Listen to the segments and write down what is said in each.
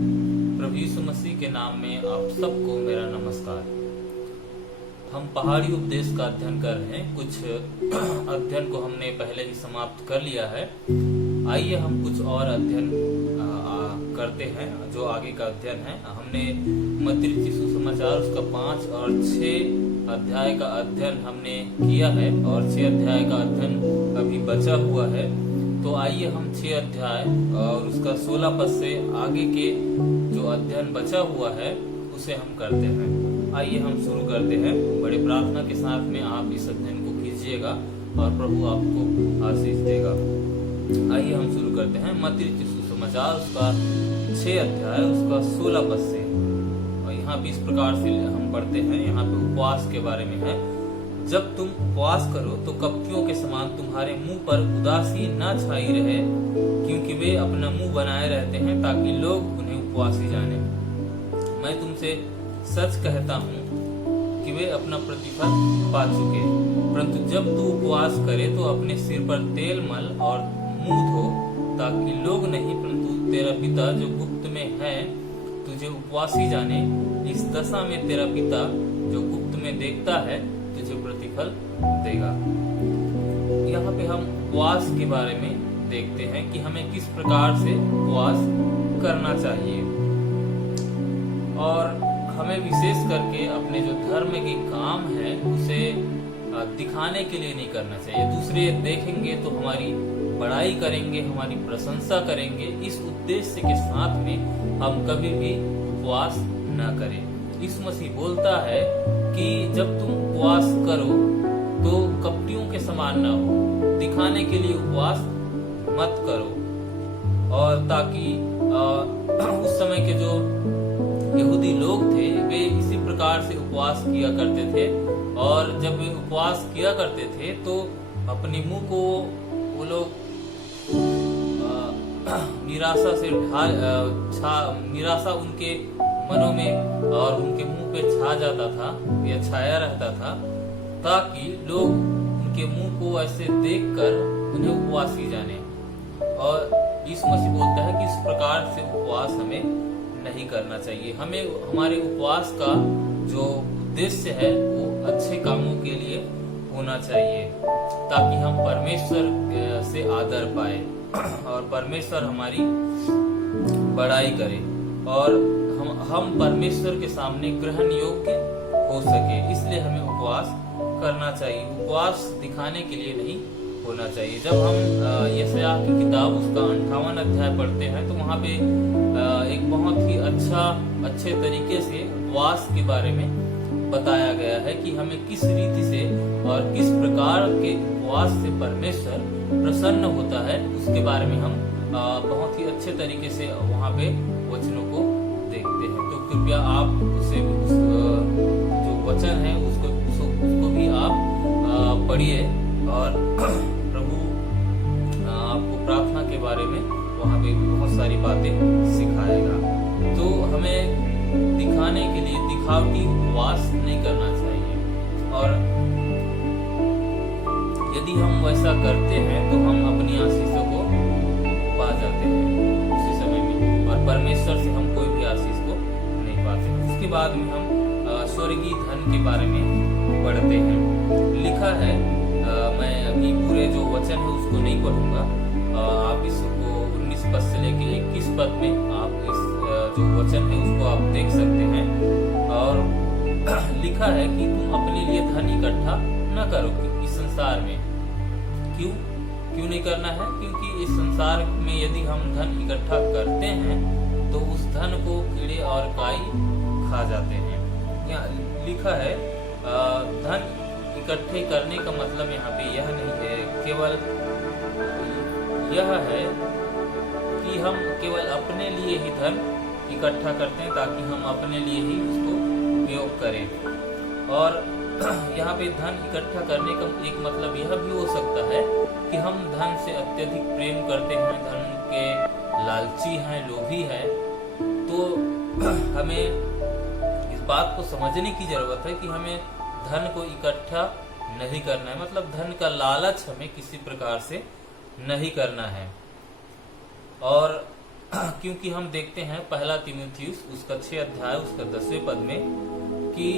प्रभु यीशु मसीह के नाम में आप सबको मेरा नमस्कार। हम पहाड़ी उपदेश का अध्ययन कर रहे हैं। कुछ अध्ययन को हमने पहले ही समाप्त कर लिया है। आइए हम कुछ और अध्ययन करते हैं। जो आगे का अध्ययन है, हमने मत्ती रचित सुसमाचार उसका 5 और 6 अध्याय का अध्ययन हमने किया है और 6 अध्याय का अध्ययन अभी बचा हुआ है। तो आइए हम 6 अध्याय और उसका 16 पद से आगे के जो अध्ययन बचा हुआ है उसे हम करते हैं। आइए हम शुरू करते हैं। बड़े प्रार्थना के साथ में आप इस अध्ययन को कीजिएगा और प्रभु आपको आशीष देगा। आइए हम शुरू करते हैं। मत्ती रचित सुसमाचार उसका 6 अध्याय उसका 16 पद से। और यहाँ भी इस प्रकार से हम पढ़ते हैं। यहाँ पे उपवास के बारे में है। जब तुम उपवास करो तो कपटियों के समान तुम्हारे मुंह पर उदासी न छाई रहे, क्योंकि वे अपना मुंह बनाए रहते हैं ताकि लोग उन्हें उपवासी जाने। मैं तुमसे सच कहता हूँ कि वे अपना प्रतिफल पा चुके। परंतु जब तू उपवास करे तो अपने सिर पर तेल मल और मुंह धो, ताकि लोग नहीं परंतु तेरा पिता जो गुप्त में है तुझे उपवासी जाने। इस दशा में तेरा पिता जो गुप्त में देखता है तुझे प्रतिफल देगा। यहाँ पे हम उपवास के बारे में देखते हैं कि हमें किस प्रकार से उपवास करना चाहिए और हमें विशेष करके अपने जो धर्म के काम है उसे दिखाने के लिए नहीं करना चाहिए। दूसरे देखेंगे तो हमारी बड़ाई करेंगे, हमारी प्रशंसा करेंगे। इस उद्देश्य के साथ में हम कभी भी उपवास न करें। यीशु मसीह बोलता है कि जब तुम उपवास करो तो कपटियों के समान न हो, दिखाने के लिए उपवास मत करो। और ताकि उस समय के जो यहूदी लोग थे वे इसी प्रकार से उपवास किया करते थे। और जब वे उपवास किया करते थे तो अपने मुंह को वो लोग निराशा से निराशा उनके मनों में और उनके मुंह पे छा जाता था या छाया रहता था, ताकि लोग उनके मुंह को ऐसे देखकर उन्हें उपवासी जाने। और यीशु मसीह बोलता है कि इस प्रकार से उपवास हमें नहीं करना चाहिए। हमें हमारे उपवास का जो उद्देश्य है वो अच्छे कामों के लिए होना चाहिए, ताकि हम परमेश्वर से आदर पाए और परमेश्वर हमारी बड़ाई करे और हम परमेश्वर के सामने ग्रहण योग्य हो सके। इसलिए हमें उपवास करना चाहिए। उपवास दिखाने के लिए नहीं होना चाहिए। जब हम यशायाह की किताब उसका 58 अध्याय पढ़ते हैं तो वहाँ पे एक बहुत ही अच्छे तरीके से उपवास के बारे में बताया गया है कि हमें किस रीति से और किस प्रकार के उपवास से परमेश्वर प्रसन्न होता है। उसके बारे में हम बहुत ही अच्छे तरीके से वहाँ पे वचनों को देखते हैं। तो कृपया आप जो वचन है उसको भी आप पढ़िए और प्रभु आपको प्रार्थना के बारे में वहाँ पे बहुत सारी बातें सिखाएगा। तो हमें दिखाने के लिए दिखावटी उपवास नहीं करना चाहिए। और यदि हम वैसा करते हैं तो हम अपनी आशीषों को पा जाते हैं उसी समय में, और परमेश्वर से हम कोई भी आशीष को नहीं पाते। उसके बाद में हम स्वर्गीय धन के बारे में पढ़ते हैं। लिखा है, मैं अभी पूरे जो वचन है उसको नहीं पढ़ूंगा। आप इसको 19 पद से लेके 21 पद में आप इस जो वचन है उसको आप देख सकते हैं। और लिखा है कि तुम अपने लिए धन इकट्ठा न करो इस संसार में। क्यों नहीं करना है? क्योंकि इस संसार में यदि हम धन इकट्ठा करते हैं तो उस धन को कीड़े और काई खा जाते हैं। यहाँ लिखा है धन इकट्ठे करने का मतलब यहाँ पे यह नहीं है, केवल यह है कि हम केवल अपने लिए ही धन इकट्ठा करते हैं ताकि हम अपने लिए ही उसको उपयोग करें। और यहाँ पे धन इकट्ठा करने का एक मतलब यह भी हो सकता है कि हम धन से अत्यधिक प्रेम करते हैं, धन के लालची हैं, लोभी हैं। तो हमें इस बात को समझने की जरूरत है कि हमें धन को इकट्ठा नहीं करना है। मतलब धन का लालच हमें किसी प्रकार से नहीं करना है। और क्योंकि हम देखते हैं पहला तीमुथियुस उसका 6 अध्याय उसका 10वें पद में कि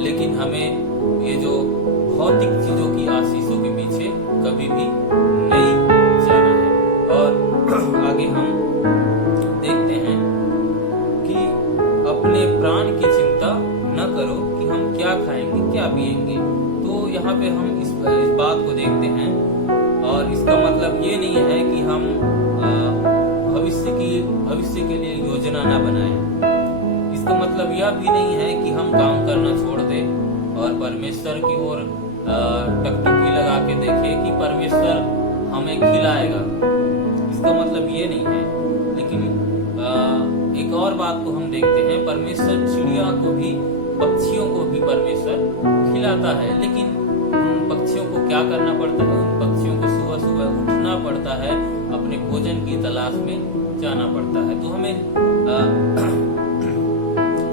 लेकिन हमें ये जो भौतिक चीजों की आशीषों के पीछे कभी भी नहीं जाना है। और आगे हम देखते हैं कि अपने प्राण की चिंता न करो कि हम क्या खाएंगे क्या पिएंगे। तो यहाँ पे हम इस बात को देखते हैं, और इसका मतलब ये नहीं है कि हम भविष्य के लिए योजना ना बनाएं। इसका मतलब यह भी नहीं है कि हम काम करना छोड़ दें और परमेश्वर की ओर टकटकी लगा के देखें कि परमेश्वर हमें खिलाएगा। इसका मतलब ये नहीं है। लेकिन एक और बात को हम देखते हैं, परमेश्वर चिड़िया को भी, पक्षियों को भी परमेश्वर खिलाता है। लेकिन उन पक्षियों को क्या करना पड़ता है? उन पक्षियों को सुबह सुबह उठना पड़ता है, अपने भोजन की तलाश में जाना पड़ता है। तो हमें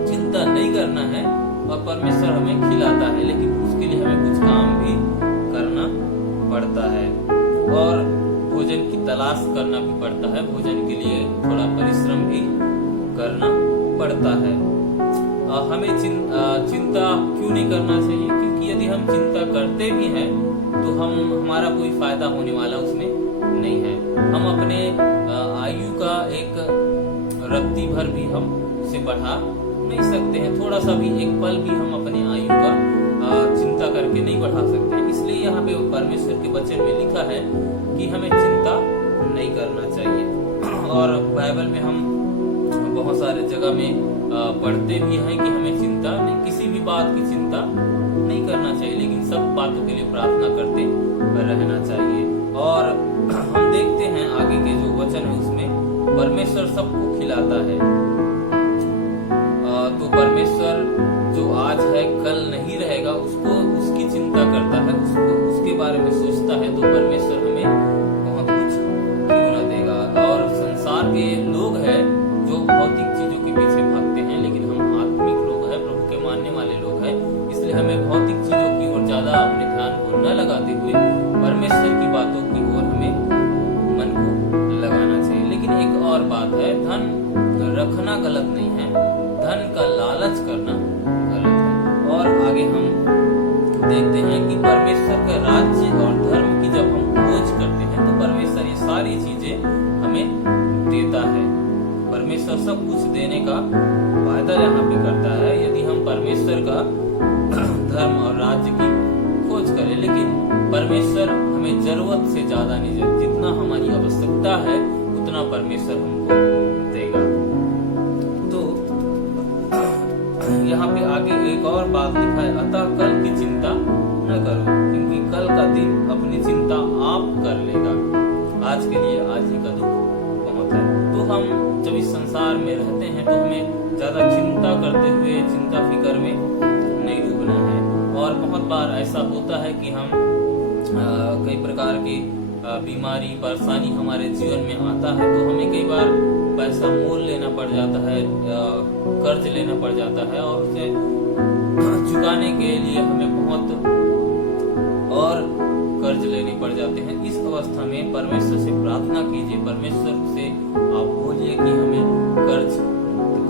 चिंता नहीं करना है, और परमेश्वर हमें खिलाता है, लेकिन उसके लिए हमें कुछ काम भी करना पड़ता है और भोजन की तलाश करना भी पड़ता है। भोजन के लिए थोड़ा परिश्रम भी करना पड़ता है। हमें चिंता क्यों नहीं करना चाहिए? क्योंकि यदि हम चिंता करते भी हैं तो हमारा कोई फायदा होने वाला उसमें नहीं है। हम अपने आयु का एक रत्ती भर भी हम उसे बढ़ा नहीं सकते हैं। थोड़ा सा भी, एक पल भी हम अपने आयु का चिंता करके नहीं बढ़ा सकते हैं। इसलिए यहाँ पे परमेश्वर के वचन में लिखा है कि हमें चिंता नहीं करना चाहिए। और बाइबल में हम बहुत सारे जगह में पढ़ते भी हैं कि हमें चिंता नहीं, किसी भी बात की चिंता नहीं करना चाहिए, लेकिन सब बातों के लिए प्रार्थना करते रहना चाहिए। और हम देखते हैं आगे के जो वचन है उसमें परमेश्वर सबको खिलाता है। तो परमेश्वर जो आज है कल नहीं रहेगा, उसकी चिंता करता है, उसके बारे में सोचता है। तो परमेश्वर हमें बहुत कुछ क्यों न देगा। और संसार के लोग हैं जो भौतिक चीजों के पीछे भागते हैं, लेकिन हम आत्मिक लोग हैं, प्रभु के मानने वाले लोग हैं। इसलिए हमें भौतिक चीजों की ओर ज्यादा अपने ध्यान को न लगाते हुए परमेश्वर की बातों की ओर हमें मन को लगाना चाहिए। लेकिन एक और बात है, धन रखना गलत नहीं है, धन का लालच करना गलत है। और आगे हम देखते हैं कि परमेश्वर का राज्य और धर्म की जब हम खोज करते हैं तो परमेश्वर ये सारी चीजें हमें देता है। परमेश्वर सब कुछ देने का वायदा यहाँ पे करता है यदि हम परमेश्वर का धर्म और राज्य की खोज करें। लेकिन परमेश्वर हमें जरूरत से ज्यादा नहीं देता, जितना हमारी आवश्यकता है उतना परमेश्वर हमको देगा। तो यहाँ पे आगे एक और बात लिखा है, अतः कल की चिंता न करो, क्योंकि कल का दिन अपनी चिंता आप कर लेगा। आज के लिए आज ही का दुख बहुत है। तो हम जब इस संसार में रहते हैं तो हमें ज्यादा चिंता करते हुए चिंता फिकर में नहीं डूबना है। और बहुत बार ऐसा होता है कि हम कई प्रकार की बीमारी परेशानी हमारे जीवन में आता है, तो हमें कई बार पैसा मोल लेना पड़ जाता है, कर्ज लेना पड़ जाता है, और उसे चुकाने के लिए हमें बहुत और कर्ज लेने पड़ जाते हैं। इस अवस्था में परमेश्वर से प्रार्थना कीजिए, परमेश्वर से आप बोलिए कि हमें कर्ज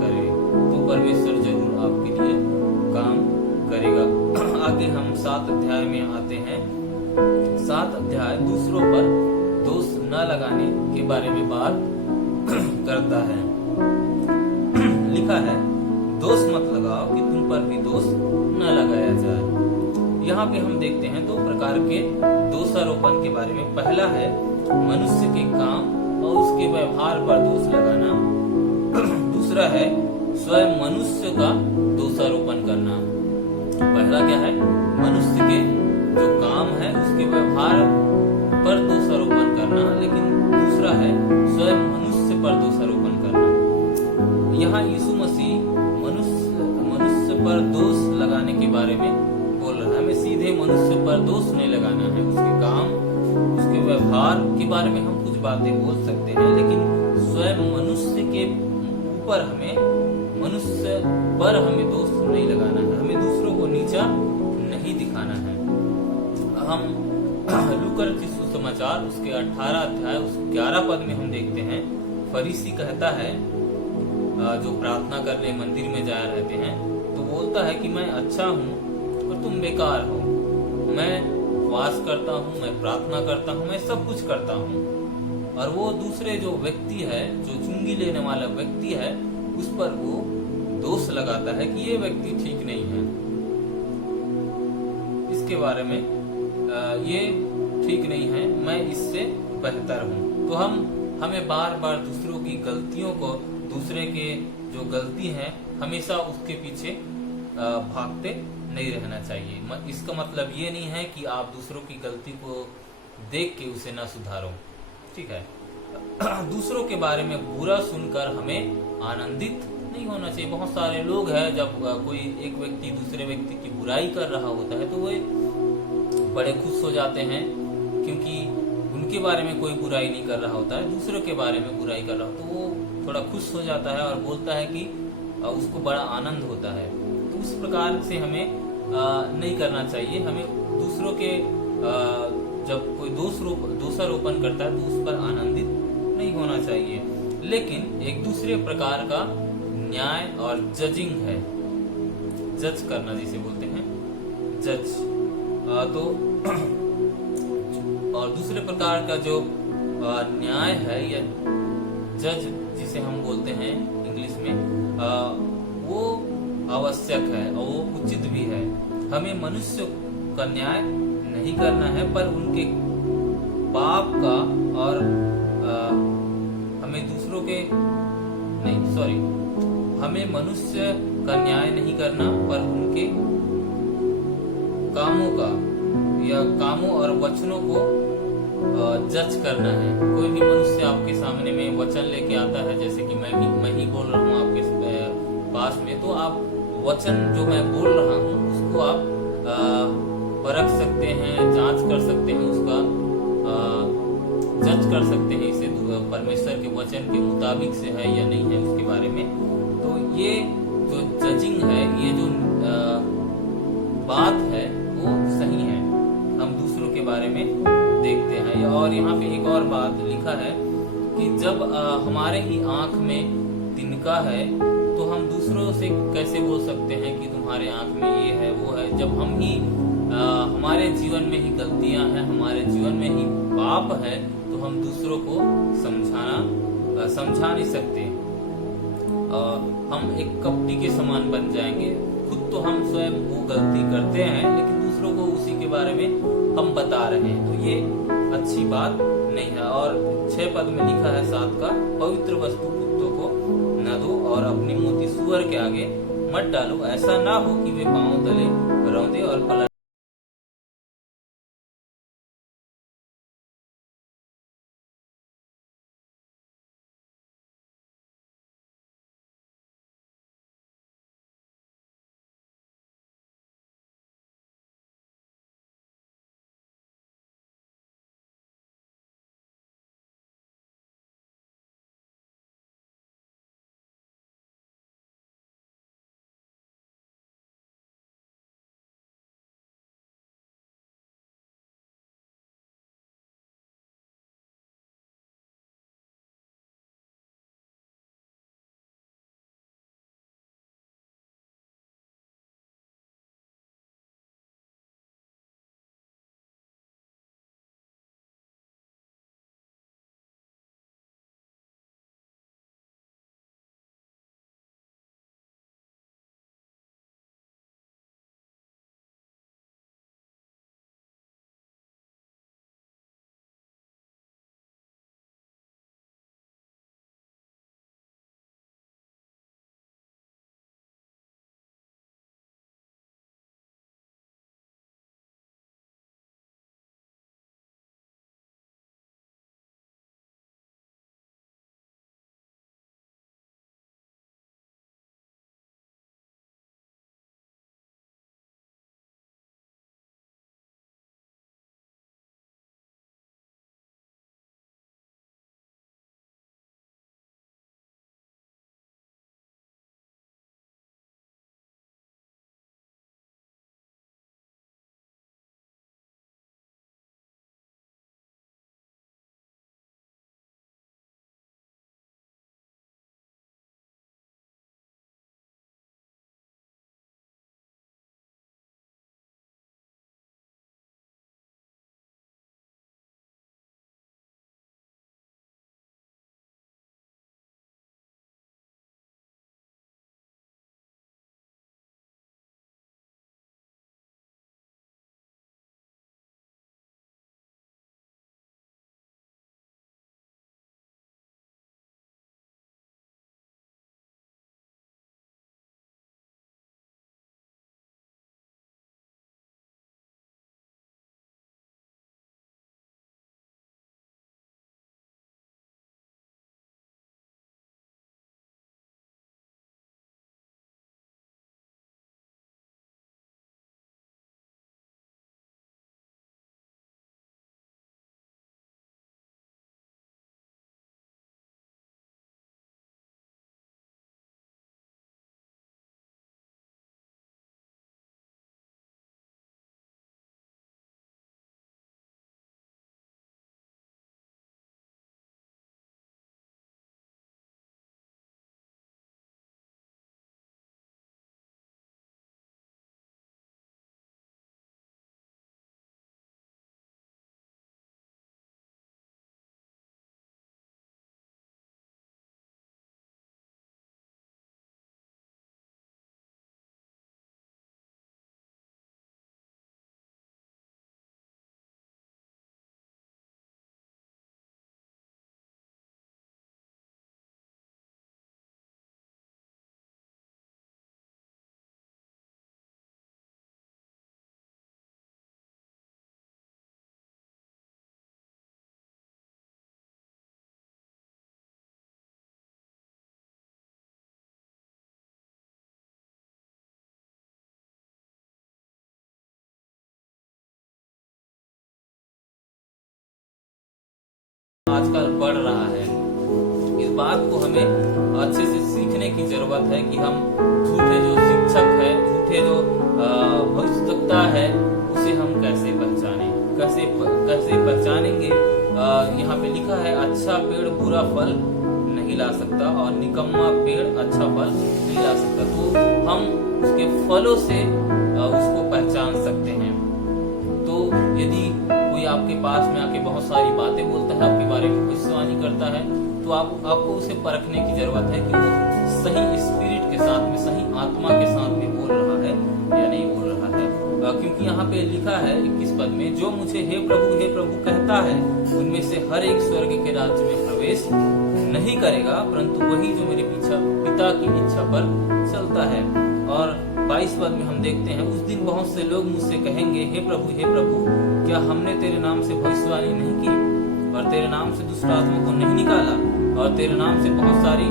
करे, तो परमेश्वर जरूर आपके लिए काम करेगा। आगे हम 7 अध्याय में आते हैं। 7 अध्याय दूसरों पर दोष न लगाने के बारे में बात करता है। लिखा है, दोष मत लगाओ कि तुम पर भी दोष न लगाया जाए। यहाँ पे हम देखते हैं 2 प्रकार के दोषारोपण के बारे में। पहला है मनुष्य के काम और उसके व्यवहार पर दोष लगाना। दूसरा है स्वयं मनुष्य का दोषारोपण करना। पहला क्या है? मनुष्य के जो काम है उसके व्यवहार पर दोषारोपण करना, लेकिन दूसरा है स्वयं मनुष्य पर दोषारोपण करना। यहाँ यीशु मसीह मनुष्य पर दोष लगाने के बारे में बोल रहा है। हमें सीधे मनुष्य पर दोष नहीं लगाना है, उसके काम उसके व्यवहार के बारे में हम कुछ बातें बोल सकते हैं, लेकिन स्वयं मनुष्य के ऊपर मनुष्य पर हमें दोष नहीं लगाना है, हमें दूसरों को नीचा नहीं दिखाना है। हम लूका रचित सुसमाचार उसके 18 अध्याय उस 11 पद में हम देखते हैं, फरीसी कहता है जो प्रार्थना करने मंदिर में जाया रहते हैं, तो वो बोलता है कि मैं अच्छा हूँ और तुम बेकार हो, मैं उपवास करता हूँ, मैं प्रार्थना करता हूँ, मैं सब कुछ करता हूँ, और वो दूसरे जो व्यक्ति है, जो चुंगी लेने वाला व्यक्ति है, उस पर वो दोष लगाता है कि ये व्यक्ति ठीक नहीं है, इसके बारे में ये ठीक नहीं है, मैं इससे बेहतर हूँ। तो हमें बार बार दूसरों की गलतियों को, दूसरे के जो गलती है, हमेशा उसके पीछे भागते नहीं रहना चाहिए। इसका मतलब ये नहीं है कि आप दूसरों की गलती को देख के उसे ना सुधारो, ठीक है। दूसरों के बारे में बुरा सुनकर हमें आनंदित नहीं होना चाहिए। बहुत सारे लोग हैं, जब कोई एक व्यक्ति दूसरे व्यक्ति की बुराई कर रहा होता है तो वो बड़े खुश हो जाते हैं, क्योंकि उनके बारे में कोई बुराई नहीं कर रहा होता है, दूसरों के बारे में बुराई कर रहा हो, तो वो थोड़ा खुश हो जाता है और बोलता है कि उसको बड़ा आनंद होता है। तो उस प्रकार से हमें नहीं करना चाहिए। हमें दूसरों के जब कोई दोषारोपण करता है तो उस पर आनंदित नहीं होना चाहिए। लेकिन एक दूसरे प्रकार का न्याय और जजिंग है, जज करना जिसे बोलते हैं, जज। तो और दूसरे प्रकार का जो न्याय है या जज जिसे हम बोलते हैं इंग्लिश में, वो आवश्यक है और वो उचित भी है। हमें मनुष्य का न्याय नहीं करना है, पर उनके पाप का और हमें दूसरों के नहीं, सॉरी, हमें मनुष्य का न्याय नहीं करना, पर उनके कामों का या कामों और वचनों को जज करना है। कोई भी मनुष्य आपके सामने में वचन लेके आता है, जैसे कि मैं ही बोल रहा हूँ आपके पास में, तो आप वचन जो मैं बोल रहा हूँ उसको आप परख सकते हैं, जांच कर सकते हैं, उसका जज कर सकते हैं, इसे परमेश्वर के वचन के मुताबिक से है या नहीं है उसके बारे में। तो ये जो जजिंग है, ये जो बात है वो सही है, हम दूसरों के बारे में देखते हैं। और यहाँ पे एक और बात लिखा है कि जब हमारे ही आंख में तिनका है तो हम दूसरों से कैसे बोल सकते हैं कि तुम्हारे आंख में ये है वो है, जब हम ही हमारे जीवन में ही गलतियां हैं, हमारे जीवन में ही पाप है, तो हम दूसरों को समझा नहीं सकते। हम एक कपटी के समान बन जाएंगे। खुद तो हम स्वयं वो गलती करते हैं, लेकिन दूसरों को उसी के बारे में हम बता रहे हैं, तो ये अच्छी बात नहीं है। और 6 पद में लिखा है 7 का, पवित्र वस्तु कुत्तों को न दो और अपनी मोती सुअर के आगे मत डालो, ऐसा ना हो कि वे पांव तले रौंदे और पलट आजकल बढ़ रहा है। इस बात को हमें अच्छे से सीखने की जरूरत है कि हम झूठे जो शिक्षक है, झूठे जो भविष्यवक्ता है, उसे हम कैसे पहचानें, कैसे पहचानेंगे। यहाँ पे लिखा है अच्छा पेड़ बुरा फल नहीं ला सकता और निकम्मा पेड़ अच्छा फल नहीं ला सकता। तो हम उसके फलों से उसको पहचान सकते हैं। तो यदि कोई आपके पास में आके बहुत सारी बातें बोलता है, आपके बारे में भविष्यवाणी करता है, तो आपको उसे परखने की जरूरत है कि वो सही स्पिरिट के साथ में, सही आत्मा के साथ में बोल रहा है या नहीं बोल रहा है। क्योंकि यहाँ पे लिखा है 21 पद में, जो मुझे हे प्रभु कहता है, उनमें से हर एक स्वर्ग के राज्य में प्रवेश नहीं करेगा, परंतु वही जो मेरे पिता की इच्छा पर चलता है। और 22 पद में हम देखते हैं, उस दिन बहुत से लोग मुझसे कहेंगे, हे प्रभु क्या हमने तेरे नाम से भविष्यवाणी नहीं की और तेरे नाम से दुष्ट आत्मा को नहीं निकाला और तेरे नाम से बहुत सारी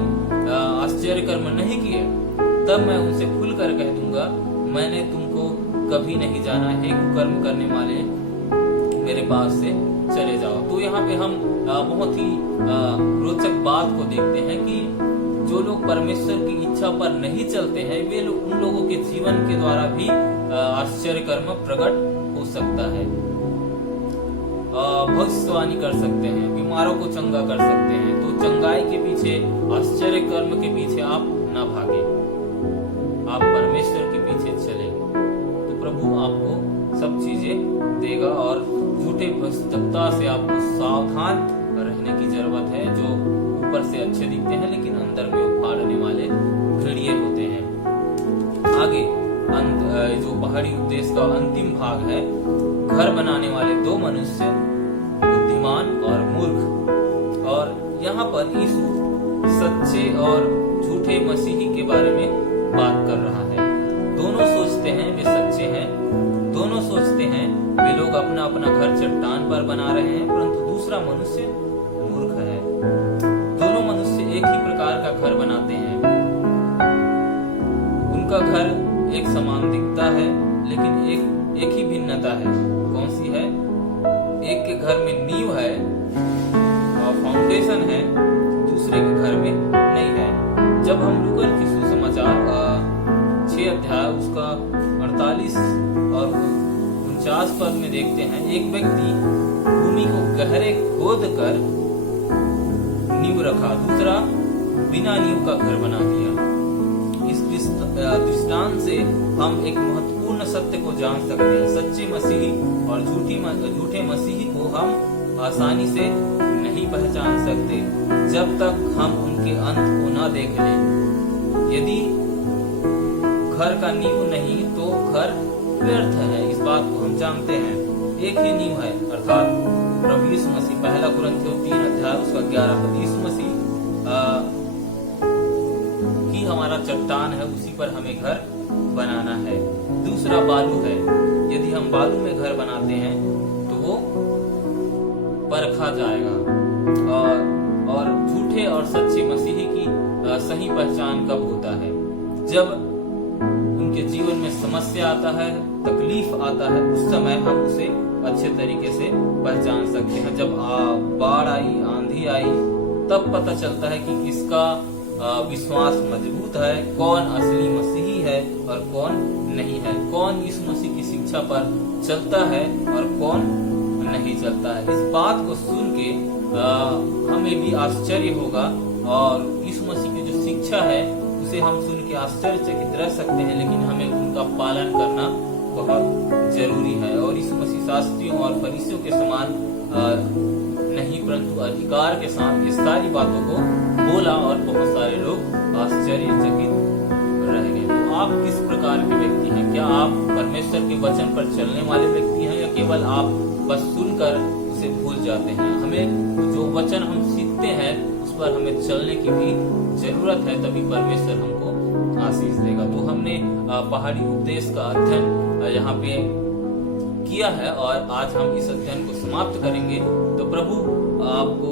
आश्चर्य कर्म नहीं किए? तब मैं उनसे खुलकर कह दूंगा, मैंने तुमको कभी नहीं जाना, हे कुकर्म करने वाले, मेरे पास से चले जाओ। तो यहाँ पे हम बहुत ही रोचक बात को देखते हैं कि जो लोग परमेश्वर की इच्छा पर नहीं चलते हैं, वे लोग, उन लोगों के जीवन के द्वारा भी आश्चर्य कर्म प्रकट हो सकता है। भविष्यवाणी कर सकते हैं, बीमारों को चंगा कर सकते हैं। तो चंगाई के पीछे, आश्चर्य कर्म के पीछे आप न भागे, आप परमेश्वर के पीछे चले, तो प्रभु आपको सब चीजें देगा। और झूठे भविष्यवक्ता से आपको सावधान रहने की जरूरत है, जो ऊपर से अच्छे दिखते हैं लेकिन अंदर में उखाड़ने वाले भेड़िए होते हैं। आगे जो पहाड़ी उपदेश का अंतिम भाग है, घर बनाने वाले दो मनुष्य, बुद्धिमान और मूर्ख। और यहाँ पर यीशु सच्चे और झूठे मसीही के बारे में बात कर रहा है। दोनों सोचते हैं वे सच्चे हैं, दोनों सोचते हैं वे लोग अपना अपना घर चट्टान पर बना रहे हैं, परंतु दूसरा मनुष्य मूर्ख है। दोनों मनुष्य एक ही प्रकार का घर बनाते हैं, उनका घर एक समान दिखता है, लेकिन एक ही भिन्नता है। कौन सी है? एक के घर में नींव है और फाउंडेशन है, दूसरे के घर में नहीं है। जब हम लूका की सुसमाचार 6 अध्याय उसका 48 और 49 पद में देखते हैं, एक व्यक्ति भूमि को गहरे खोद कर नींव रखा, दूसरा बिना नींव का घर बना दिया। इस दृष्टांत से हम एक महत्वपूर्ण सत्य को जान सकते हैं। सच्चे मसीही और झूठे मसीही को हम आसानी से नहीं पहचान सकते जब तक हम उनके अंत को न देख लें। यदि घर का नींव नहीं तो घर व्यर्थ है, इस बात को हम जानते हैं। एक ही नींव है, अर्थात प्रभु यीशु मसीह। 1 कुरिन्थियों 3 अध्याय उसका 11 पद, यीशु मसीह ही हमारा चट्टान है, उसी पर हमें घर बनाना है। दूसरा बालू है, यदि हम बालू में घर बनाते हैं तो वो परखा जाएगा। और झूठे और सच्चे मसीही की सही पहचान कब होता है? जब उनके जीवन में समस्या आता है, तकलीफ आता है, उस समय हम उसे अच्छे तरीके से पहचान सकते हैं। जब बाढ़ आई, आंधी आई, तब पता चलता है कि किसका विश्वास मजबूत है, कौन असली मसीही है और कौन नहीं है, कौन यीशु मसीह की शिक्षा पर चलता है और कौन नहीं चलता है। इस बात को सुन के हमें भी आश्चर्य होगा, और यीशु मसीह की जो शिक्षा है उसे हम सुन के आश्चर्यचकित रह सकते हैं, लेकिन हमें उनका पालन करना बहुत जरूरी है। और यीशु मसीह शास्त्रियों और फरीसियों के समान नहीं, परंतु अधिकार के साथ इस सारी बातों को बोला और बहुत सारे लोग आश्चर्यचकित रह गए। तो आप किस प्रकार के व्यक्ति हैं? क्या आप परमेश्वर के वचन पर चलने वाले व्यक्ति हैं, या केवल आप बस सुनकर उसे भूल जाते हैं? हमें जो वचन हम सीखते हैं उस पर हमें चलने की भी जरूरत है, तभी परमेश्वर हमको आशीष देगा। तो हमने पहाड़ी उपदेश का अध्ययन यहाँ पे किया है और आज हम इस अध्ययन को समाप्त करेंगे। तो प्रभु आपको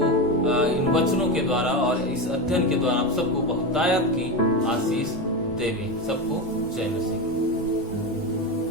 इन वचनों के द्वारा और इस अध्ययन के द्वारा आप सबको बहुतायत की आशीष देवे। सबको जय मसीह।